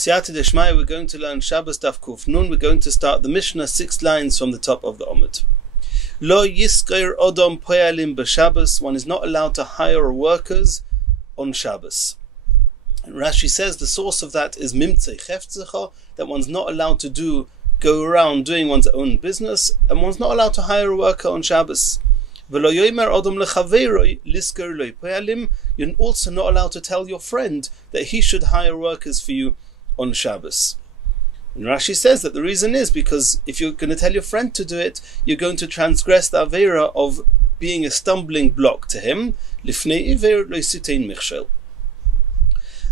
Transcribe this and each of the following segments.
Siyata Deshmaya, we're going to learn Shabbos Daf Kuf Nun. We're going to start the Mishnah 6 lines from the top of the Omid. Lo Yisker Odom Poyalim B'Shabbos. One is not allowed to hire workers on Shabbos. And Rashi says the source of that is Mimtzei Cheftzecha, that one's not allowed to go around doing one's own business, and one's not allowed to hire a worker on Shabbos. You're also not allowed to tell your friend that he should hire workers for you on Shabbos. And Rashi says that the reason is because if you're going to tell your friend to do it, you're going to transgress the Aveira of being a stumbling block to him.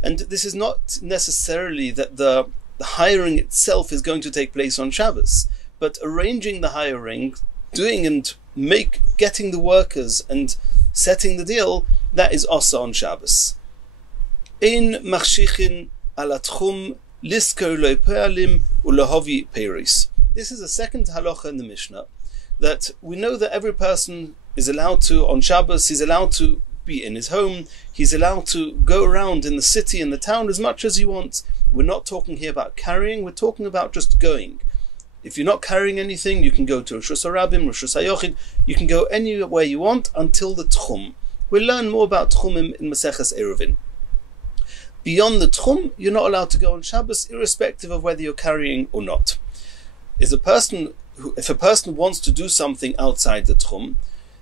And this is not necessarily that the hiring itself is going to take place on Shabbos, but arranging the hiring, doing and getting the workers and setting the deal, that is also on Shabbos. Ein machshichin ala tchum lisker lo pe'alim ulehovi peiris. This is a second halacha in the Mishnah, that we know that every person is allowed to, on Shabbos, he's allowed to be in his home, he's allowed to go around in the city and the town as much as he wants. We're not talking here about carrying, we're talking about just going. If you're not carrying anything, you can go to Rosh Hashanah, Rosh Hashanah, you can go anywhere you want until the Tchum. We'll learn more about Tchumim in Masechas Eruvin. Beyond the Tchum, you're not allowed to go on Shabbos, irrespective of whether you're carrying or not. If a person wants to do something outside the Tchum,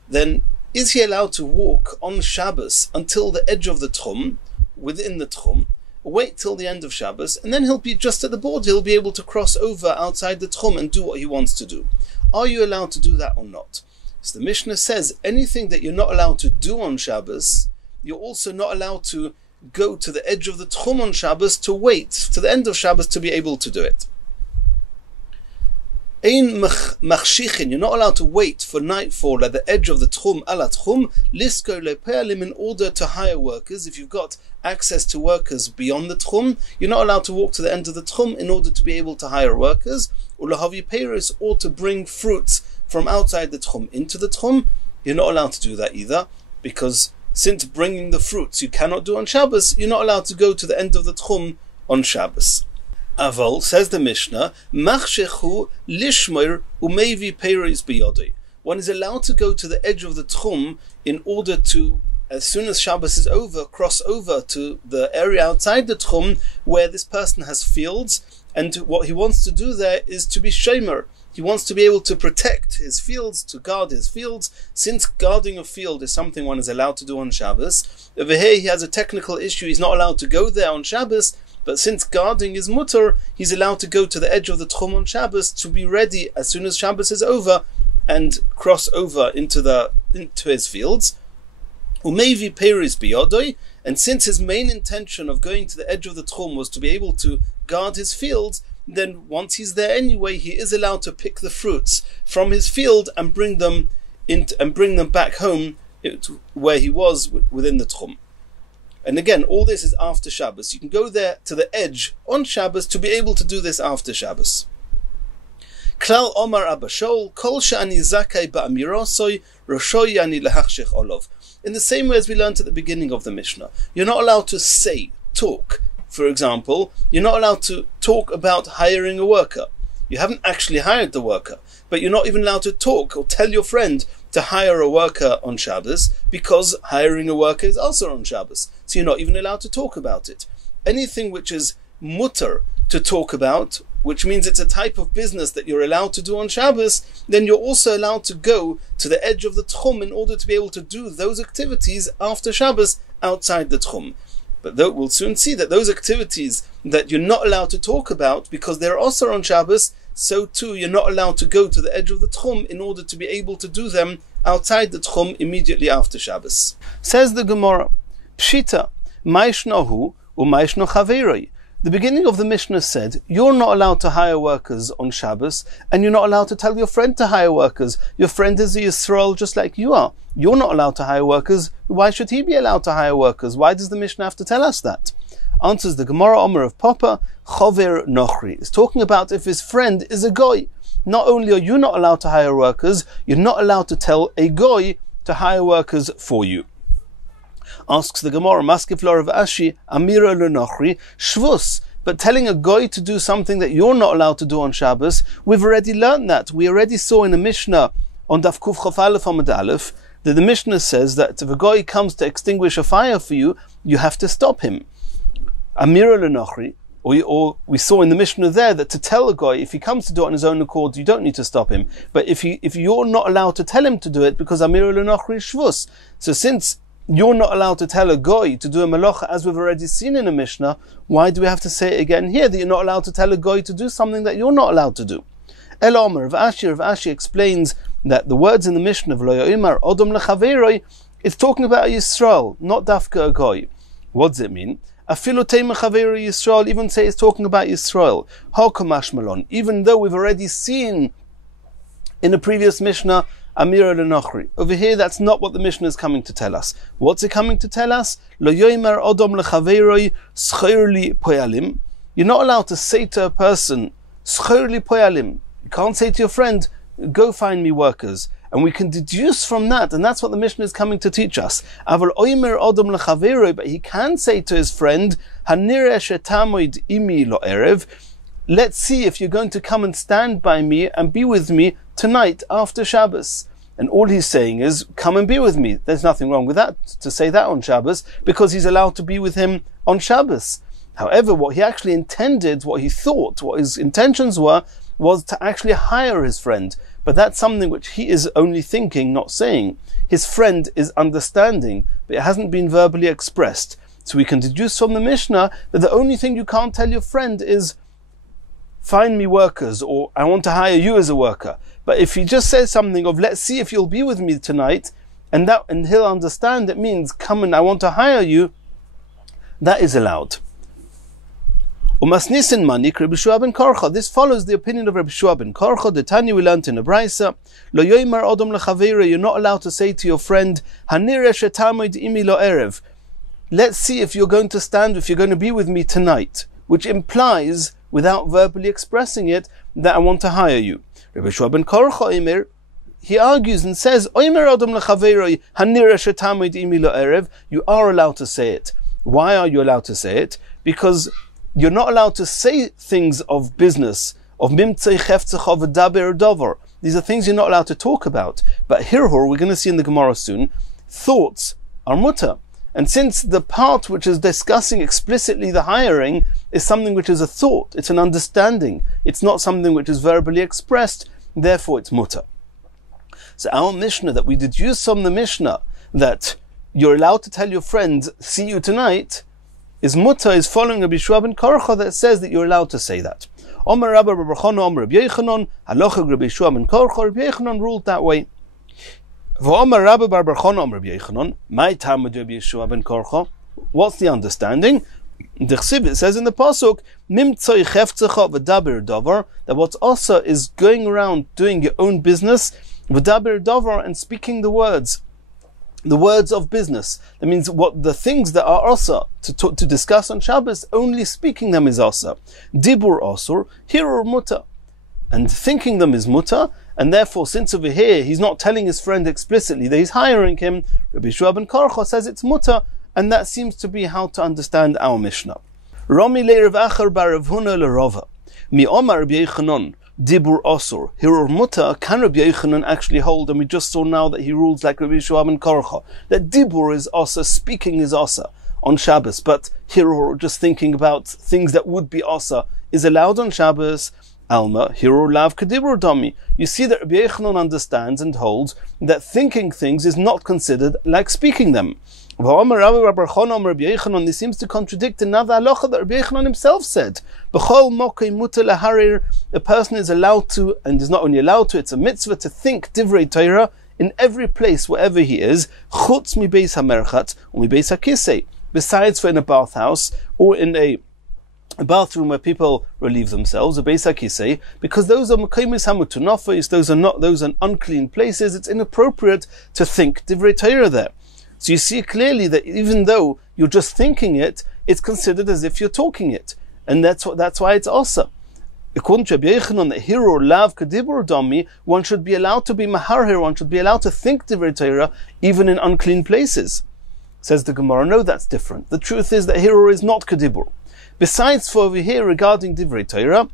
then is he allowed to walk on Shabbos until the edge of the Tchum, within the Tchum, wait till the end of Shabbos, and then he'll be just at the border, he'll be able to cross over outside the Tchum and do what he wants to do. Are you allowed to do that or not? So the Mishnah says, anything that you're not allowed to do on Shabbos, you're also not allowed to go to the edge of the Tchum on Shabbos to wait to the end of Shabbos to be able to do it. Ein machshichin, you're not allowed to wait for nightfall at the edge of the Tchum ala Tchum, lisko lepealim, in order to hire workers. If you've got access to workers beyond the Tchum, you're not allowed to walk to the end of the Tchum in order to be able to hire workers, ulahavi peiris, or to bring fruits from outside the Tchum into the Tchum. You're not allowed to do that either, because since bringing the fruits you cannot do on Shabbos, you're not allowed to go to the end of the Tchum on Shabbos. Aval, says the Mishnah, machshechu lishmoir umevi peiris biyodei. One is allowed to go to the edge of the Tchum in order to, as soon as Shabbos is over, cross over to the area outside the Tchum where this person has fields, and what he wants to do there is to be shomer. He wants to be able to protect his fields, to guard his fields. Since guarding a field is something one is allowed to do on Shabbos, over here he has a technical issue, he's not allowed to go there on Shabbos, but since guarding is mutter, he's allowed to go to the edge of the Tchum on Shabbos to be ready as soon as Shabbos is over and cross over into his fields. Umevi peiris biyodoi, and since his main intention of going to the edge of the Tchum was to be able to guard his fields, then once he's there anyway, he is allowed to pick the fruits from his field and bring them back home where he was within the Tchum. And again, all this is after Shabbos. You can go there to the edge on Shabbos to be able to do this after Shabbos. Klal Omar Abashol, Kol Shani Zakai Ba'amirosoi, Roshoy Yani Lehachshech Olov. In the same way as we learned at the beginning of the Mishnah, you're not allowed to talk. For example, you're not allowed to talk about hiring a worker. You haven't actually hired the worker, but you're not even allowed to talk or tell your friend to hire a worker on Shabbos, because hiring a worker is also on Shabbos. So you're not even allowed to talk about it. Anything which is mutter to talk about, which means it's a type of business that you're allowed to do on Shabbos, then you're also allowed to go to the edge of the Tchum in order to be able to do those activities after Shabbos outside the Tchum. But we'll soon see that those activities that you're not allowed to talk about because they're also on Shabbos, so too you're not allowed to go to the edge of the Tchum in order to be able to do them outside the Tchum immediately after Shabbos. Says the Gemara, Pshita, Maishnahu u'Maishno Chaveroi. The beginning of the Mishnah said, you're not allowed to hire workers on Shabbos, and you're not allowed to tell your friend to hire workers. Your friend is a Yisrael just like you are. You're not allowed to hire workers. Why should he be allowed to hire workers? Why does the Mishnah have to tell us that? Answers the Gemara Omer of Papa, Chover Nochri. It's talking about if his friend is a goy. Not only are you not allowed to hire workers, you're not allowed to tell a goy to hire workers for you. Asks the Gemara, Maskif Lor of Ashi, Amira Lenochri, Shvus, But telling a goy to do something that you're not allowed to do on Shabbos, we've already learned that. We already saw in a Mishnah on Daf Kuf Chaf Aleph Amud Aleph that the Mishnah says that if a goy comes to extinguish a fire for you, you have to stop him. Amira L'Nochri, or we saw in the Mishnah there that to tell a goy, if he comes to do it on his own accord, you don't need to stop him. But if you're not allowed to tell him to do it, because Amira L'Nochri Shvus. So since you're not allowed to tell a goy to do a malacha, as we've already seen in a Mishnah, why do we have to say it again here, that you're not allowed to tell a goy to do something that you're not allowed to do? El Omer, Rav Ashi explains that the words in the Mishnah of Lo Yoimar Odom Lechaveroi, it's talking about Yisrael, not Dafka a goy. What does it mean? Afilu Teima Chaveroi Yisrael, even say it's talking about Yisrael. Hakamash Malon, even though we've already seen in a previous Mishnah Amira L'Nochri. Over here, that's not what the Mishnah is coming to tell us. What's it coming to tell us? Lo yoimer odom lechaveroi schor li poyalim. You're not allowed to say to a person, schor li poyalim. You can't say to your friend, go find me workers. And we can deduce from that, and that's what the Mishnah is coming to teach us. Aval oimer odom lechaveroi, but he can say to his friend, hanireh shetamoid imi lo erev. Let's see if you're going to come and stand by me and be with me tonight after Shabbos. And all he's saying is, come and be with me. There's nothing wrong with that, to say that on Shabbos, because he's allowed to be with him on Shabbos. However, what he actually intended, what he thought, what his intentions were, was to actually hire his friend. But that's something which he is only thinking, not saying. His friend is understanding, but it hasn't been verbally expressed. So we can deduce from the Mishnah that the only thing you can't tell your friend is, find me workers, or I want to hire you as a worker. But if he just says something of, let's see if you'll be with me tonight, and he'll understand it means, come and I want to hire you, that is allowed. This follows the opinion of Rabbi Shua ben Korcha. The Tanya we learned in a Braisa. Lo yoimar odom lechaveiro, you're not allowed to say to your friend, hanireh shetamoid imi lo erev. Let's see if you're going to stand, if you're going to be with me tonight, which implies, without verbally expressing it, that I want to hire you. Rabbi Shua ben Korcha Omer, he argues and says, Omer Adam lechaveroi hanireh shetamoid imi lo erev. You are allowed to say it. Why are you allowed to say it? Because you're not allowed to say things of business, of mimtzei cheftzach of daber dover. These are things you're not allowed to talk about. But hirhur, we're going to see in the Gemara soon, thoughts are mutter. And since the part which is discussing explicitly the hiring is something which is a thought, it's an understanding, it's not something which is verbally expressed, therefore it's mutter. So our Mishnah, that we deduce from the Mishnah that you're allowed to tell your friend, see you tonight, is mutter, is following Rabbi Shua ben Korcha that says that you're allowed to say that. Omer Rabbi Barchana, Omer Rabbi Yechanan, halacha Rabbi Shua ben Korcha, Rabbi Yechanan ruled that way. What's the understanding? It says in the pasuk, that what's asa is going around doing your own business, and speaking the words of business. That means what the things that are asa to discuss on Shabbos, only speaking them is asa. Dibur asur, hirur muta, and thinking them is muta. And therefore, since over here he's not telling his friend explicitly that he's hiring him, Rabbi Shua ben Korcha says it's mutter, and that seems to be how to understand our Mishnah. Rami le Rav Acher bar Rav Huna le Rava. Mi Omar Rabbi Yechanan dibur osur hirur mutter. Can Rabbi Yechanan actually hold? And we just saw now that he rules like Rabbi Shua ben Korcha, that dibur is asa, speaking is asa on Shabbos, but hirur, just thinking about things that would be asa, is allowed on Shabbos. Alma, hiro lav kadibur dami. You see that Rabbi Yechanan understands and holds that thinking things is not considered like speaking them. This seems to contradict another halacha that Rabbi Yechanan himself said. A person is allowed to, and is not only allowed to, it's a mitzvah to think divrei Torah in every place, wherever he is, chutz mi beis hamerchat or mi beis hakisei, besides for in a bathhouse or in a bathroom where people relieve themselves, a beis hakisei, because those are mekaymis hamutunafos, those are unclean places. It's inappropriate to think divrei Torah there. So you see clearly that even though you're just thinking it, it's considered as if you're talking it, and that's why it's asa. According to Rabbi Yechanan, that hiro lav kadibur dami, one should be allowed to be maharher, one should be allowed to think divrei Torah even in unclean places. Says the Gemara, no, that's different. The truth is that Hirur is not Kedibur. Besides, for over here regarding Divrei Torah,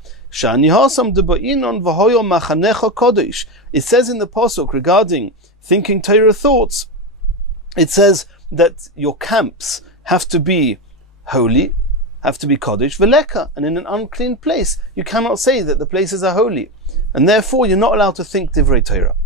it says in the Pasuk regarding thinking Torah thoughts, it says that your camps have to be holy, have to be Kodesh, Veleka, and in an unclean place, you cannot say that the places are holy. And therefore, you're not allowed to think Divrei Torah.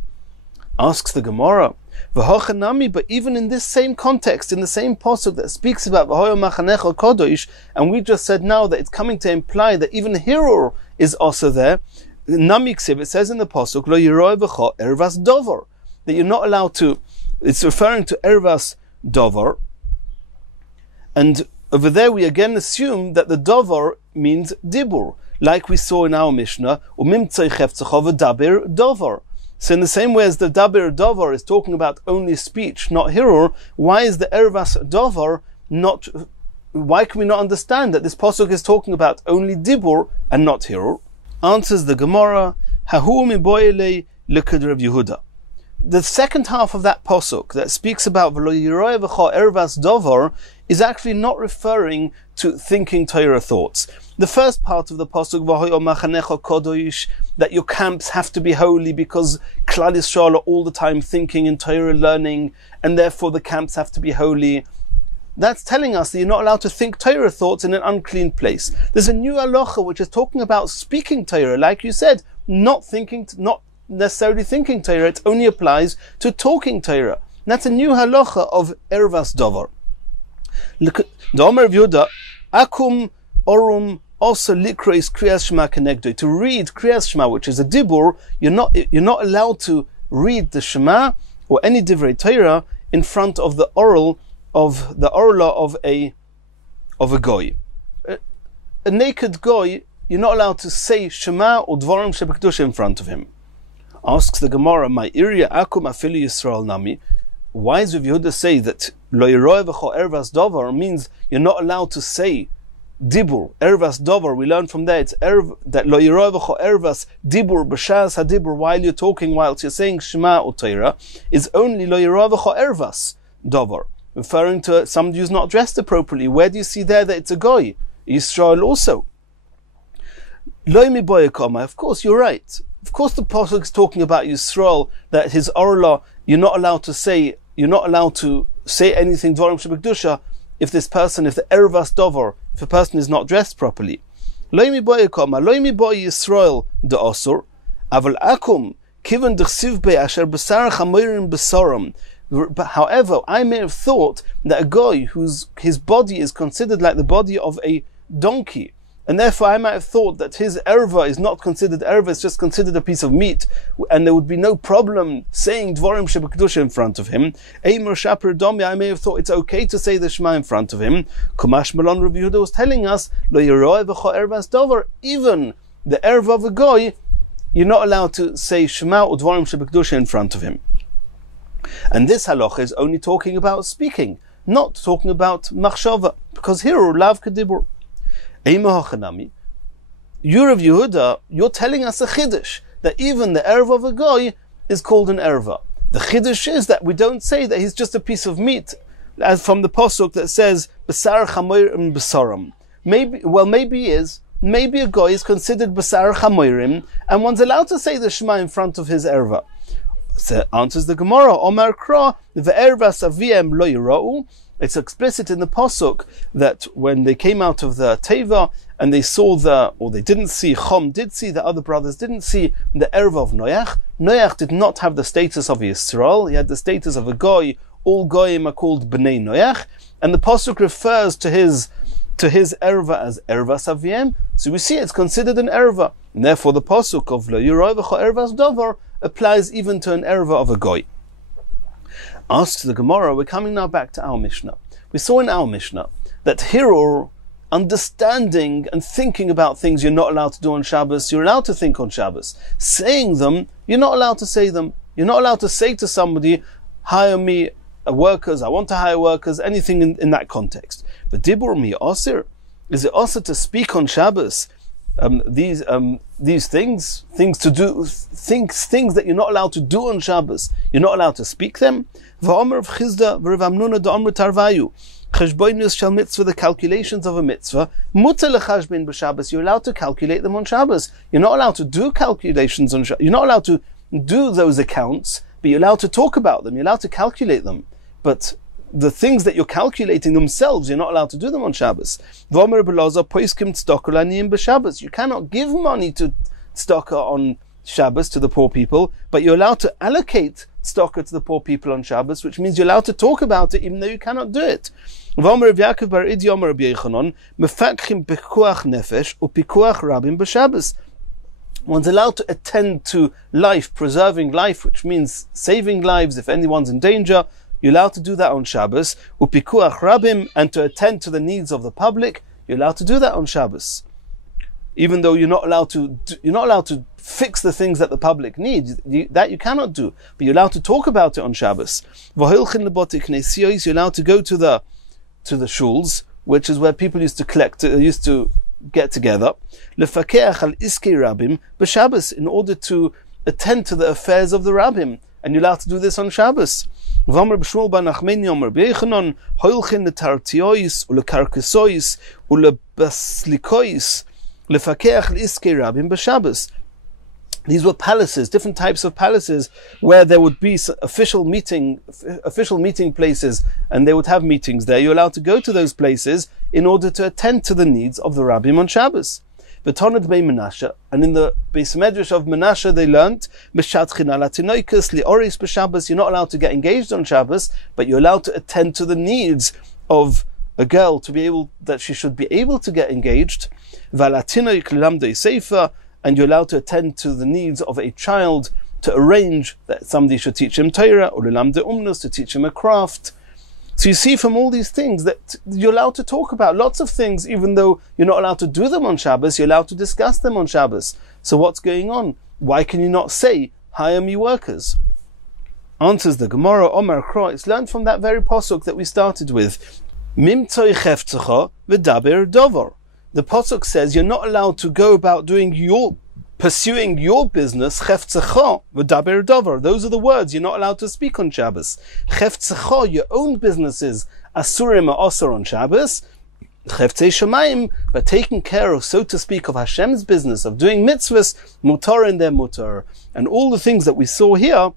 Asks the Gemara, but even in this same context, in the same pasuk that speaks about V'hoyo machanecha kodesh, and we just said now that it's coming to imply that even Hirur is also there, Namiksiv, it says in the pasuk, Lo yiroi v'cho ervas dover, that you're not allowed to, it's referring to ervas dover, and over there we again assume that the dover means dibur, like we saw in our Mishnah, Umimtzei cheftzachov v'daber dover. So in the same way as the Daber Dover is talking about only speech, not Hirur, why is the Ervas Dover not, why can we not understand that this Pasuk is talking about only Dibur and not Hirur? Answers the Gemara, Hahu miboyele leked Rav Yehuda. The second half of that Pasuk that speaks about V'lo yiroi v'cho Ervas Dover is actually not referring to thinking Torah thoughts. The first part of the Pasuk, V'hoyo machanecha kodosh, that your camps have to be holy because Klal Yisrael are all the time thinking in Torah learning, and therefore the camps have to be holy. That's telling us that you're not allowed to think Torah thoughts in an unclean place. There's a new halacha which is talking about speaking Torah, like you said, not necessarily thinking Torah. It only applies to talking Torah. And that's a new halacha of Ervas Dover. Look at the Omer of Yehuda, Akum Orum also likrois Kriyas Shema Kenegdoi. To read Kriyas Shema, which is a dibur, you're not allowed to read the Shema or any divrei Torah in front of the orla of a goy. A naked goy, you're not allowed to say Shema or Dvarim Shebekdusha in front of him. Asks the Gemara, my iria akum afilu Yisrael nami. Why does Rav Yehuda say that lo yiroi v'cho ervas dover means you're not allowed to say dibur, ervas dover? We learn from there that lo yiroi v'cho ervas dibur b'shas hadibur, while you're talking, whilst you're saying Shema or Torah, is only lo yiroi v'cho ervas dover, referring to somebody who's not dressed appropriately. Where do you see there that it's a goy? Yisrael also. Lo mi boyakoma. Of course, you're right. Of course, the pasuk is talking about Yisrael, that his orla, you're not allowed to say anything dvarim shebekdusha if the ervas dover, if a person is not dressed properly. Loimi boy Yisrael de osur, aval akum kiven d'chsiv be asher besar chamorim besaram. But however, I may have thought that a guy his body is considered like the body of a donkey, and therefore I might have thought that his erva is not considered erva, it's just considered a piece of meat, and there would be no problem saying dvarim shebekdusha in front of him. Eimer shaper domi, I may have thought it's okay to say the Shema in front of him. Kumash Malon Rav Yehuda was telling us, lo yiroi v'cho ervas dover, even the erva of a goy, you're not allowed to say Shema or dvarim shebekdusha in front of him. And this halacha is only talking about speaking, not talking about machshava, because here lav kedibur. You, Rav Yehuda, you're telling us a chiddush, that even the erva of a goy is called an erva. The chiddush is that we don't say that he's just a piece of meat, as from the pasuk that says, Basar chamorim besaram. Maybe he is. Maybe a goy is considered Basar chamorim, and one's allowed to say the Shema in front of his erva. So answers the Gemara, Omar Kra, ve'ervas aviem lo yira'u. It's explicit in the pasuk that when they came out of the Teva and they saw they didn't see, Chom did see, the other brothers didn't see the erva of Noach. Noach did not have the status of Yisrael, he had the status of a goy. All goyim are called bnei Noach, and the pasuk refers to his erva as ervas aviem. So we see it's considered an erva, and therefore the pasuk of lo yiroi v'cho ervas dover applies even to an erva of a goy. Asks the Gemara, we're coming now back to our Mishnah. We saw in our Mishnah that Hirur, understanding and thinking about things you're not allowed to do on Shabbos, you're allowed to think on Shabbos. Saying them, you're not allowed to say them. You're not allowed to say to somebody, hire me workers, I want to hire workers, anything in that context. But dibur mi osir, is it also to speak on Shabbos these things to do, things that you're not allowed to do on Shabbos, you're not allowed to speak them. Cheshboinus shall mitzvah, the calculations of a mitzvah. Mutter lechashbein b'Shabbos, you're allowed to calculate them on Shabbos. You're not allowed to do calculations on Shabbos. You're not allowed to do those accounts, but you're allowed to talk about them. You're allowed to calculate them. But the things that you're calculating themselves, you're not allowed to do them on Shabbos. You cannot give money to tzedakah on Shabbos to the poor people, but you're allowed to allocate tzedakah to the poor people on Shabbos, which means you're allowed to talk about it even though you cannot do it. One's allowed to attend to life, preserving life, which means saving lives if anyone's in danger. You're allowed to do that on Shabbos. And to attend to the needs of the public, you're allowed to do that on Shabbos. Even though you're not allowed to fix the things that the public needs, that you cannot do. But you're allowed to talk about it on Shabbos. You're allowed to go to the shuls, which is where people used to get together. In order to attend to the affairs of the rabbim. And you're allowed to do this on Shabbos. These were palaces, different types of palaces, where there would be official meeting places, and they would have meetings there. You're allowed to go to those places in order to attend to the needs of the rabbim on Shabbos. And in the Beis Medrash of Menashe, they learnt, you're not allowed to get engaged on Shabbos, but you're allowed to attend to the needs of a girl that she should be able to get engaged. And you're allowed to attend to the needs of a child, to arrange that somebody should teach him Torah, or to teach him a craft. So you see from all these things that you're allowed to talk about lots of things, even though you're not allowed to do them on Shabbos, you're allowed to discuss them on Shabbos. So what's going on? Why can you not say, hire me workers? Answers the Gemara, Omar Kro, it's learned from that very pasuk that we started with. Mimtzoi chefzecha v'daber dover. The pasuk says you're not allowed to go about pursuing your business, chefzecha v'daber dover. Those are the words you're not allowed to speak on Shabbos. Chefzecha, your own businesses, asurim are asur on Shabbos. Cheftzei shamayim, but taking care of, so to speak, of Hashem's business, of doing mitzvahs, mutar in their mutar. And all the things that we saw here,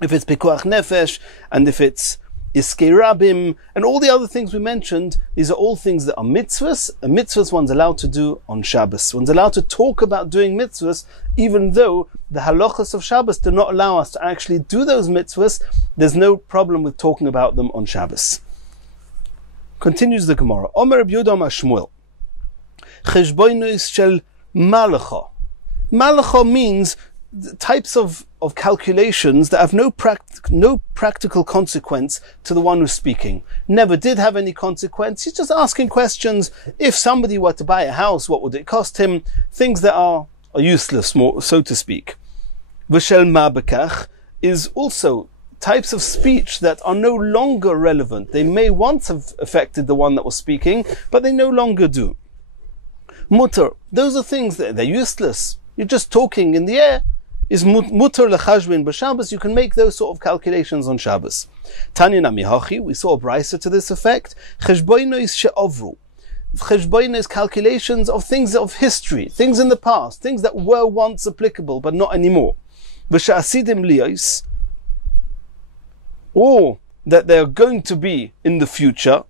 if it's pikuach nefesh, and if it's iskei rabim, and all the other things we mentioned, these are all things that are mitzvahs, and mitzvahs one's allowed to do on Shabbos. One's allowed to talk about doing mitzvahs, even though the halachas of Shabbos do not allow us to actually do those mitzvahs. There's no problem with talking about them on Shabbos. Continues the Gemara. Omer Reb Yehuda Amar Shmuel. Cheshboinus shel malacha. Malacha means types of calculations that have no practical consequence to the one who's speaking. Never did have any consequence. He's just asking questions. If somebody were to buy a house, what would it cost him? Things that are useless, more so to speak. V'shel ma'bekach is also types of speech that are no longer relevant. They may once have affected the one that was speaking, but they no longer do. Mutter, those are things that they're useless. You're just talking in the air. Is mutter lechashbein b'Shabbos, you can make those sort of calculations on Shabbos. Tanya namihachi, we saw a brisa to this effect. Cheshboinos she'ovru. Cheshboinos, calculations of things of history, things in the past, things that were once applicable but not anymore. V'sha'asidim liyos, or that they are going to be in the future.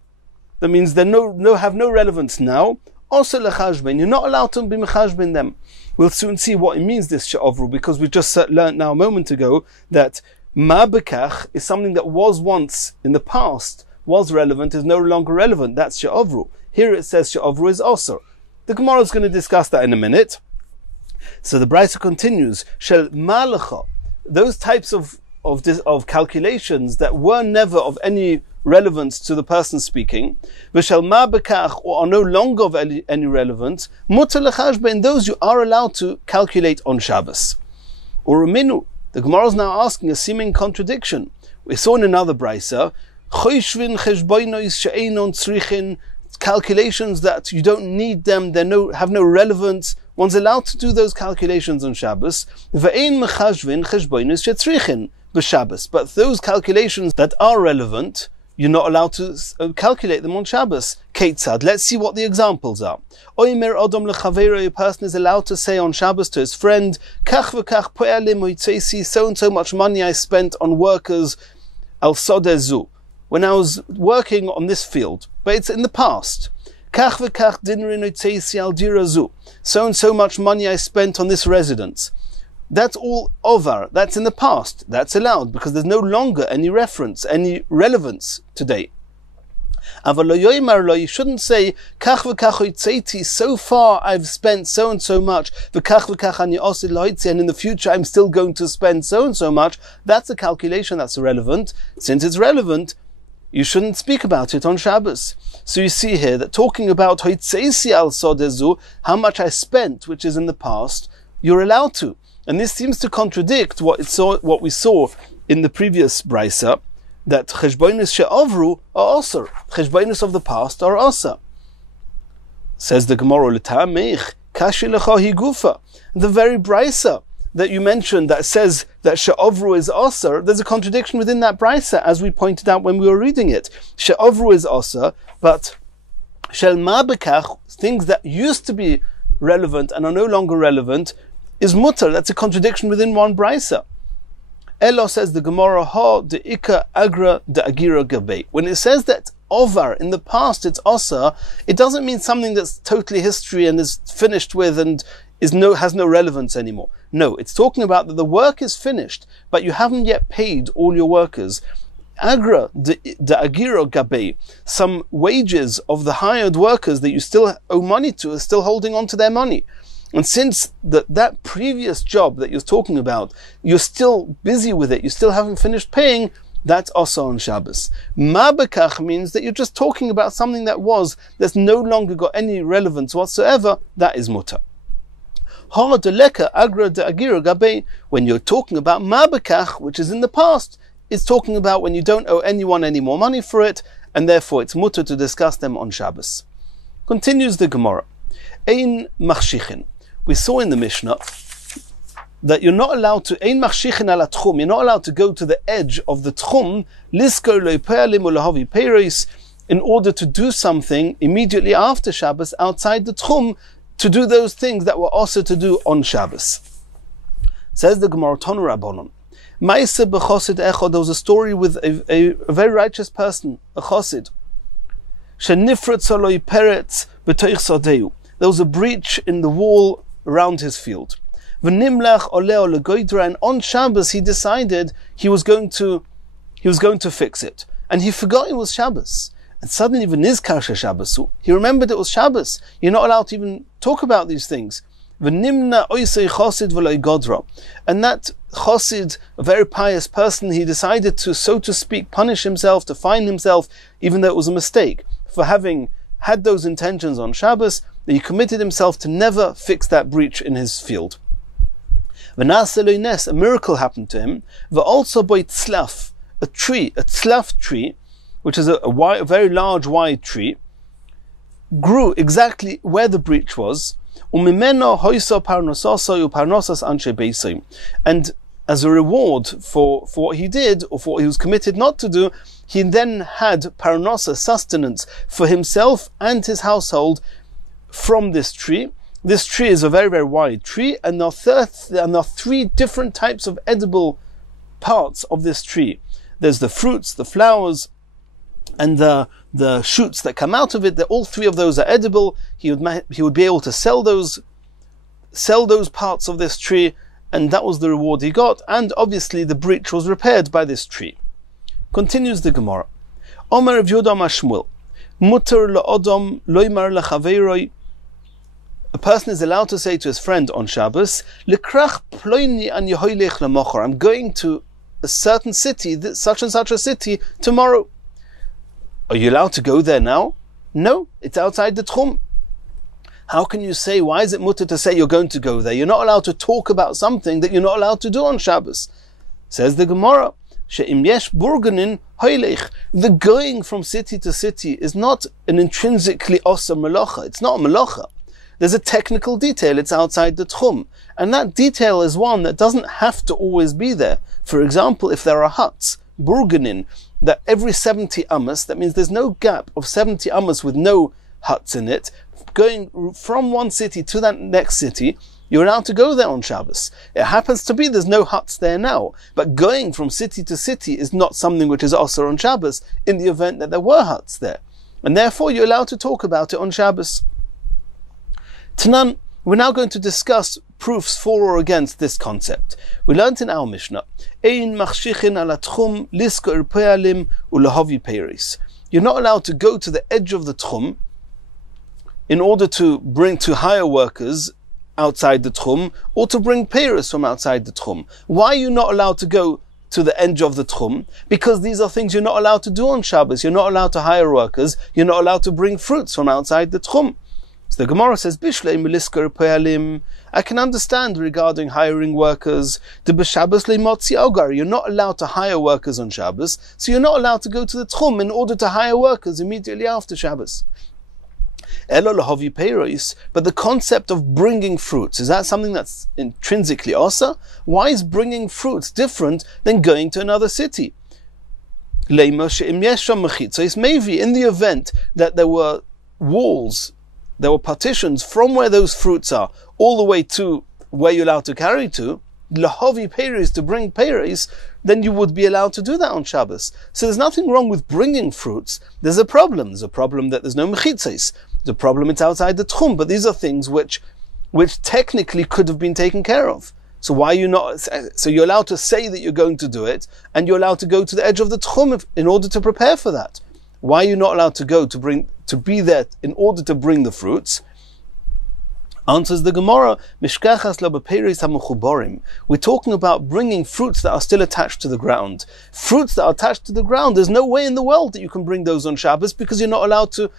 That means they have no relevance now. Also lechashbein, you're not allowed to be mechashbein them. We'll soon see what it means, this she'ovru, because we just learned now a moment ago that ma'bekach is something that was once in the past, was relevant, is no longer relevant. That's she'ovru. Here it says she'ovru is osur. The Gemara is going to discuss that in a minute. So the brisa continues, shel malacha, those types of calculations that were never of any relevance to the person speaking, v'shel ma'bekach, or are no longer of any relevance, mutar lechashbein, those you are allowed to calculate on Shabbos. Or minu, the Gemara is now asking a seeming contradiction. We saw in another brisa, choshvin cheshboinos she'einon tzrichin, calculations that you don't need them, have no relevance. One's allowed to do those calculations on Shabbos. Ve'ein mechashvin cheshbonos shetzrichin b'Shabbos. But those calculations that are relevant, you're not allowed to calculate them on Shabbos. Ketzad. Let's see what the examples are. Oimer Odom lechaveiro, a person is allowed to say on Shabbos to his friend, Kach v'kach po'elim hoitzesi, so and so much money I spent on workers al sodezu, when I was working on this field. But it's in the past. Kach v'kach dinrin hoitzesi al dirazu, so and so much money I spent on this residence. That's all over. That's in the past. That's allowed because there's no longer any reference, any relevance today. You shouldn't say, Kach v'kach hoitzeti, so far I've spent so and so much, v'kach v'kach ani osid loitzi, and in the future I'm still going to spend so and so much. That's a calculation that's irrelevant. Since it's relevant, you shouldn't speak about it on Shabbos. So you see here that talking about hoitzesi al sodezu, how much I spent, which is in the past, you're allowed to. And this seems to contradict what we saw in the previous brisa, that cheshbonos she'ovru are osur. Cheshbonos of the past are osur. Says the Gemara, l'ta'ameich kashi lecha hi gufa. The very brisa that you mentioned that says that she'ovru is osur, there's a contradiction within that brisa, as we pointed out when we were reading it. She'ovru is osur, but shel ma bekach, things that used to be relevant and are no longer relevant, is mutter. That's a contradiction within one brisa. Elo, says the Gemara, ha de ika agra de agira gabe. When it says that over in the past it's osa, it doesn't mean something that's totally history and is finished with and has no relevance anymore. No, it's talking about that the work is finished, but you haven't yet paid all your workers. Agra de agira gabe, some wages of the hired workers that you still owe money to are still holding on to their money. And since that previous job that you're talking about, you're still busy with it, you still haven't finished paying, that's also on Shabbos. Ma bekach means that you're just talking about something that's no longer got any relevance whatsoever, that is mutter. Ha deleka agra de agira gabe, when you're talking about ma bekach, which is in the past, it's talking about when you don't owe anyone any more money for it, and therefore it's mutter to discuss them on Shabbos. Continues the Gemara. Ein machshichin. We saw in the Mishnah that you're not allowed to ein machshichin ala tchum. You're not allowed to go to the edge of the tchum lisko loipealim ulahavi peiros in order to do something immediately after Shabbos outside the tchum, to do those things that were also to do on Shabbos. Says the Gemara, Tonu Rabbanon. Ma'aseh b'chosid echad. There was a story with a very righteous person, a chosid. Shenifrat saloi peretz b'toich sadeu. There was a breach in the wall around his field. V'nimlach oleo legoydra, and on Shabbos he decided he was going to fix it, and he forgot it was Shabbos. And suddenly, v'nizkar sheShabbosu, he remembered it was Shabbos. You're not allowed to even talk about these things. V'nimna oisei chosid v'lo godra, and that chosid, a very pious person, he decided to, so to speak, punish himself, to fine himself, even though it was a mistake, for having had those intentions on Shabbos, that he committed himself to never fix that breach in his field. A miracle happened to him. Also by tzlaf, a tzlaf tree, which is a very large, wide tree, grew exactly where the breach was. And as a reward for what he did, or for what he was committed not to do, he then had parnosa, sustenance, for himself and his household from this tree. This tree is a very, very wide tree, and there are three different types of edible parts of this tree. There's the fruits, the flowers, and the shoots that come out of it. All three of those are edible. He would be able to sell those parts of this tree, and that was the reward he got. And obviously the breach was repaired by this tree. Continues the Gemara. Omer Rav Yehuda Mashmuel, muter la'odom loymar lachaveiroi. A person is allowed to say to his friend on Shabbos, Likrach ploini an yehoylech lemochor. I'm going to a certain city, such and such a city, tomorrow. Are you allowed to go there now? No, it's outside the tchum. How can you say, why is it mutter to say you're going to go there? You're not allowed to talk about something that you're not allowed to do on Shabbos. Says the Gemara, She'im yesh burganin hoylech. The going from city to city is not an intrinsically osa melacha. It's not a melacha. there's a technical detail, it's outside the tchum. And that detail is one that doesn't have to always be there. For example, if there are huts, burgenin, that every 70 amos, that means there's no gap of 70 amos with no huts in it, going from one city to that next city, you're allowed to go there on Shabbos. It happens to be there's no huts there now, but going from city to city is not something which is also on Shabbos in the event that there were huts there. And therefore you're allowed to talk about it on Shabbos. Tanan, we're now going to discuss proofs for or against this concept. We learned in our Mishnah, Ein machshichin ala tchum lisko irpealim ulahavi peiris. You're not allowed to go to the edge of the tchum in order to hire workers outside the tchum, or to bring peiros from outside the tchum. Why are you not allowed to go to the edge of the tchum? Because these are things you're not allowed to do on Shabbos. You're not allowed to hire workers. You're not allowed to bring fruits from outside the tchum. So the Gemara says, Bishlei milisker pe'alim. I can understand regarding hiring workers. The b'Shabbos le'motzi ogar. You're not allowed to hire workers on Shabbos, so you're not allowed to go to the tchum in order to hire workers immediately after Shabbos. But the concept of bringing fruits, is that something that's intrinsically osa? Why is bringing fruits different than going to another city? Maybe in the event that there were walls, there were partitions from where those fruits are all the way to where you're allowed to carry to, lahavi peiros, to bring peiros, then you would be allowed to do that on Shabbos. So there's nothing wrong with bringing fruits. There's a problem. There's a problem that there's no mechitzes. The problem it's outside the tchum, but these are things which technically could have been taken care of. So why are you not? So you're allowed to say that you're going to do it, and you're allowed to go to the edge of the tchum in order to prepare for that. Why are you not allowed to go to be there in order to bring the fruits? Answers the Gemara, Mishkachas lo b'peiros hamechuborim. We're talking about bringing fruits that are still attached to the ground. Fruits that are attached to the ground, there's no way in the world that you can bring those on Shabbos, because you're not allowed to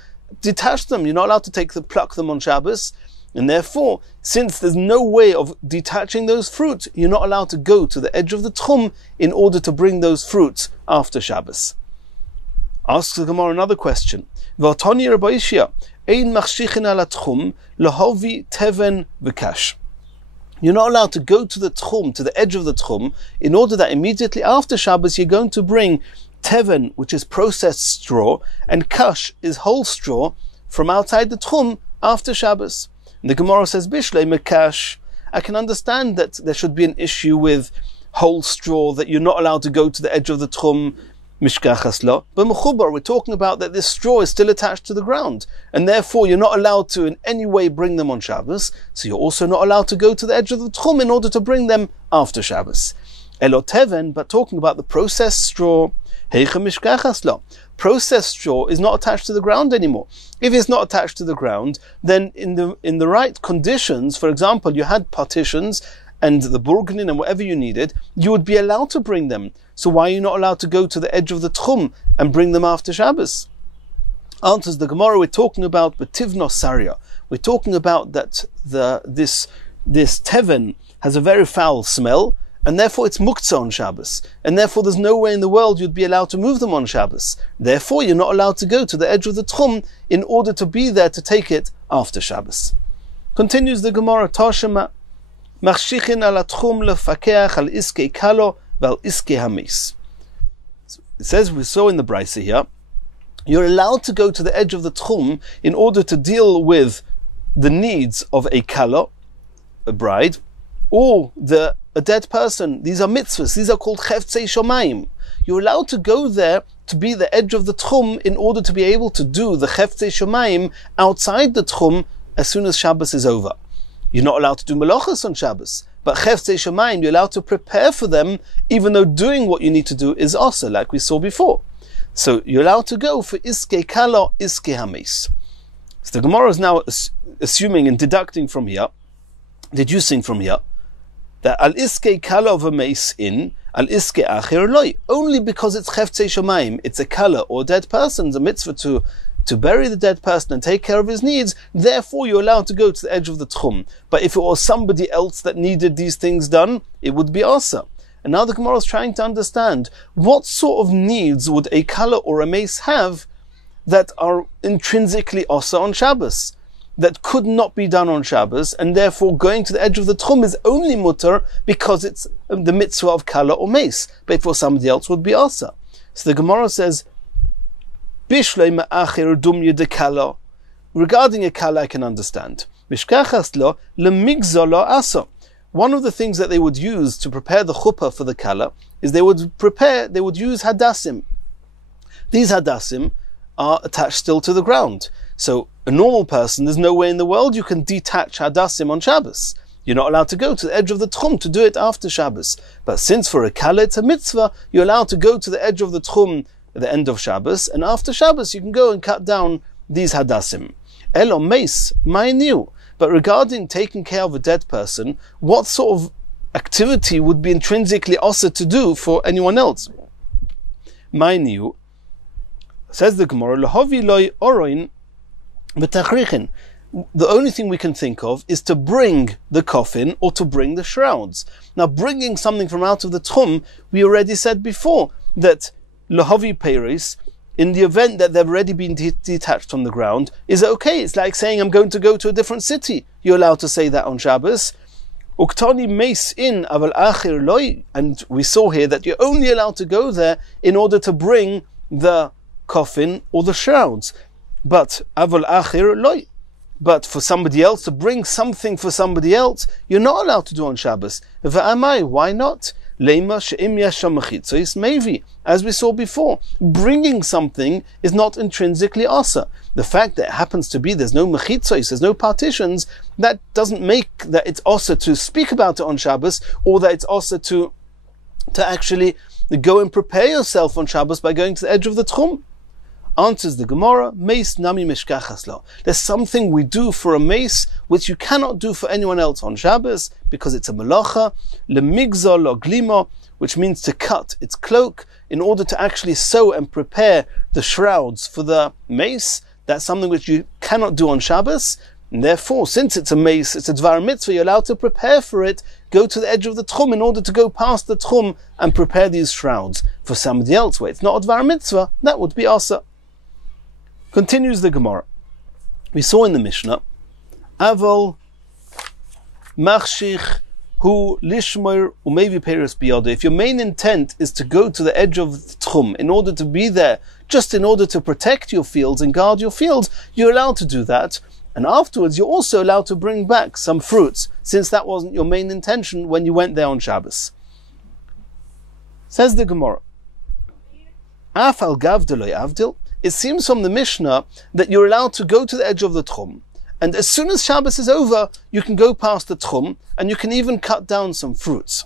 detach them. You're not allowed to pluck them on Shabbos. And therefore, since there's no way of detaching those fruits, you're not allowed to go to the edge of the tchum in order to bring those fruits after Shabbos. Asks the Gemara another question. V'atani Rabbi Yishia, ein machshichin ala tchum lahovi teven v'kash. You're not allowed to go to the tchum, to the edge of the tchum, in order that immediately after Shabbos you're going to bring teven, which is processed straw, and kash is whole straw from outside the tchum after Shabbos. And the Gemara says, Bishlei mekash. I can understand that there should be an issue with whole straw, that you're not allowed to go to the edge of the tchum, mishkachas lo. But mechubar, we're talking about that this straw is still attached to the ground, and therefore you're not allowed to in any way bring them on Shabbos, so you're also not allowed to go to the edge of the tchum in order to bring them after Shabbos. Elo teven, but talking about the processed straw, processed straw is not attached to the ground anymore. If it's not attached to the ground, then in the right conditions, for example, you had partitions and the burgenin and whatever you needed, you would be allowed to bring them. So why are you not allowed to go to the edge of the tchum and bring them after Shabbos? Answers the Gemara, we're talking about betivnos sarya. We're talking about that this teven has a very foul smell, and therefore it's muktzah on Shabbos, and therefore there's no way in the world you'd be allowed to move them on Shabbos. Therefore you're not allowed to go to the edge of the tchum in order to be there to take it after Shabbos. Continues the Gemara, Tashema, machshichin ala tchum lefakeach al iskei kalo v'al iskei hamis. It says, we saw in the Brisa here, you're allowed to go to the edge of the tchum in order to deal with the needs of a kalo, a bride, or a dead person. These are mitzvahs. These are called cheftzei shomayim. You're allowed to go there to be the edge of the tchum in order to be able to do the cheftzei shomayim outside the tchum as soon as Shabbos is over. You're not allowed to do melachos on Shabbos, but cheftzei shomayim, you're allowed to prepare for them, even though doing what you need to do is also, like we saw before. So you're allowed to go for iskei kalo, iskei hamis. So the Gemara is now assuming and deducing from here that al iskei kala v'meis in, al iskei acher loy. Only because it's cheftzei shomayim, it's a kala or a dead person, it's a mitzvah to bury the dead person and take care of his needs, therefore you're allowed to go to the edge of the tchum. But if it was somebody else that needed these things done, it would be asa. And now the Gemara is trying to understand, what sort of needs would a kala or a meis have that are intrinsically asa on Shabbos? that could not be done on Shabbos, and therefore going to the edge of the tchum is only mutter because it's the mitzvah of kala or mace, but for somebody else would be asa. So the Gemara says, Bishlei ma'achir dumya de kala. Regarding a kala, I can understand. Mishkachas lo lemigzah lo asa. One of the things that they would use to prepare the chuppah for the kala is they would use hadassim. These hadassim are attached still to the ground. So a normal person, there's no way in the world you can detach hadassim on Shabbos. You're not allowed to go to the edge of the tchum to do it after Shabbos. But since for a kala it's a mitzvah, you're allowed to go to the edge of the tchum at the end of Shabbos, and after Shabbos you can go and cut down these hadassim. Elo meis, my new. But regarding taking care of a dead person, what sort of activity would be intrinsically also to do for anyone else? My new, says the Gemara, Lahovi loy oroin b'tachrichin. The only thing we can think of is to bring the coffin or to bring the shrouds. Now, bringing something from out of the tchum, we already said before that lahovi peiris, in the event that they've already been detached from the ground, is okay. It's like saying, I'm going to go to a different city. You're allowed to say that on Shabbos. Uktani meis in aval achir loy, and we saw here that you're only allowed to go there in order to bring the coffin or the shrouds. But aval achir loy. But for somebody else, to bring something for somebody else, you're not allowed to do on Shabbos. V'amai, why not? Leima she'im yasham mechitzos maybe. As we saw before, bringing something is not intrinsically asa. The fact that it happens to be there's no mechitzos, there's no partitions, that doesn't make that it's asa to speak about it on Shabbos, or that it's asa to actually go and prepare yourself on Shabbos by going to the edge of the tchum. Answers the Gemara, meis nami mishkachas lo. There's something we do for a mace which you cannot do for anyone else on Shabbos because it's a melacha, lemigzah lo glima, which means to cut its cloak in order to actually sew and prepare the shrouds for the mace. That's something which you cannot do on Shabbos, and therefore, since it's a mace, it's a dvar mitzvah, you're allowed to prepare for it, go to the edge of the tchum in order to go past the tchum and prepare these shrouds. For somebody else, where it's not a dvar mitzvah, that would be asa. Continues the Gemara. We saw in the Mishnah, Aval machshich hu lishmer umevi peres biyado. If your main intent is to go to the edge of the tchum in order to be there, just in order to protect your fields and guard your fields, you're allowed to do that. And afterwards, you're also allowed to bring back some fruits, since that wasn't your main intention when you went there on Shabbos. Says the Gemara, Afal gavdeloi avdil. It seems from the Mishnah that you're allowed to go to the edge of the tchum, and as soon as Shabbos is over, you can go past the tchum, and you can even cut down some fruits.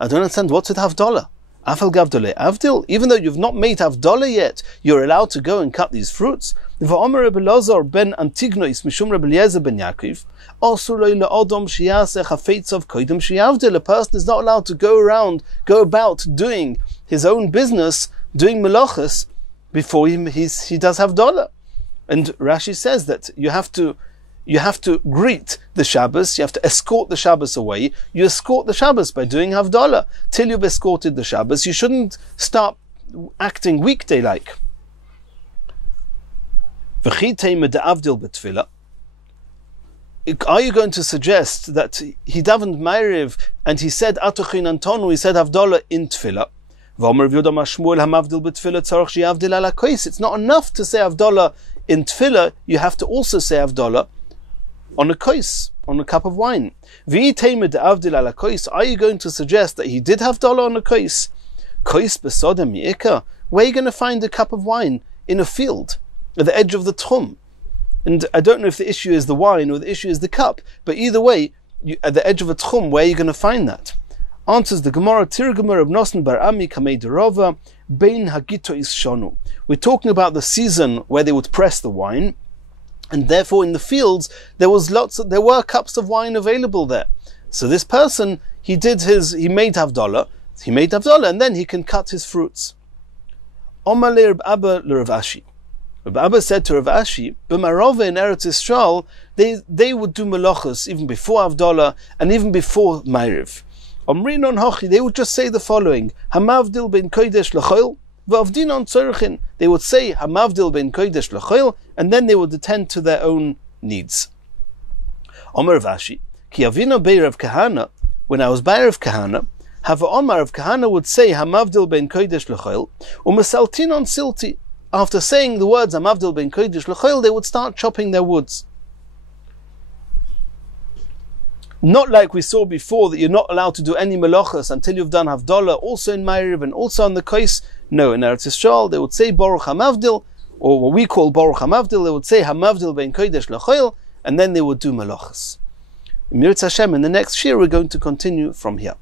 I don't understand, what's with Havdalah? Afal gavdole avdil? Even though you've not made Havdalah yet, you're allowed to go and cut these fruits? V'omer Rebbe Lazar ben Antignois mishum Rebbe Eliezer ben Yaakov, asuroi le'odom sheyaseh hafeitzav koidem sheyavdil. A person is not allowed to go about doing his own business, doing melachos, before he does Havdalah. And Rashi says that you have to greet the Shabbos, you have to escort the Shabbos away. You escort the Shabbos by doing Havdalah. Till you've escorted the Shabbos, you shouldn't start acting weekday-like. Are you going to suggest that he davened Ma'ariv and he said Atochin Antonu, he said Havdalah in Tefillah? It's not enough to say Havdalah in Tefillah, you have to also say Havdalah on a kois, on a cup of wine. Are you going to suggest that he did Havdalah on a kois? Where are you going to find a cup of wine? In a field, at the edge of the tchum. And I don't know if the issue is the wine or the issue is the cup, but either way, at the edge of a tchum, where are you going to find that? Answers the Gemara, Tirgamar of Nosn bar Ami Kamei Derova, Bein Hagito is Shonu. We're talking about the season where they would press the wine, and therefore in the fields there were cups of wine available there. So this person, he made Havdalah, and then he can cut his fruits. Omar le Reb Abba le Rav Ashi. Reb Abba said to Rav Ashi, B'marova in Eretz Yisrael, they would do melachos even before Havdalah and even before Ma'ariv. Omrinon hochi, they would just say the following: Hamavdil ben kodesh l'choil, v'avdinon tzorchin. They would say Hamavdil ben kodesh l'choil, and then they would attend to their own needs. Omer Vashi, Ki Avino Bei Rav Kahana, when I was by Rav Kahana, Hava Omar Rav Kahana would say Hamavdil ben Kodesh L'Choil, Umesaltin on Silti. After saying the words Hamavdil ben Kodesh L'Choil, they would start chopping their woods. Not like we saw before that you're not allowed to do any melachas until you've done Havdalah, also in Ma'ariv and also on the Kos. No, in Eretz Yisrael they would say Baruch Hamavdil, or what we call Baruch Hamavdil, they would say Hamavdil ben Kodesh L'Choil, and then they would do melachas. In Mirz Hashem, in the next year we're going to continue from here.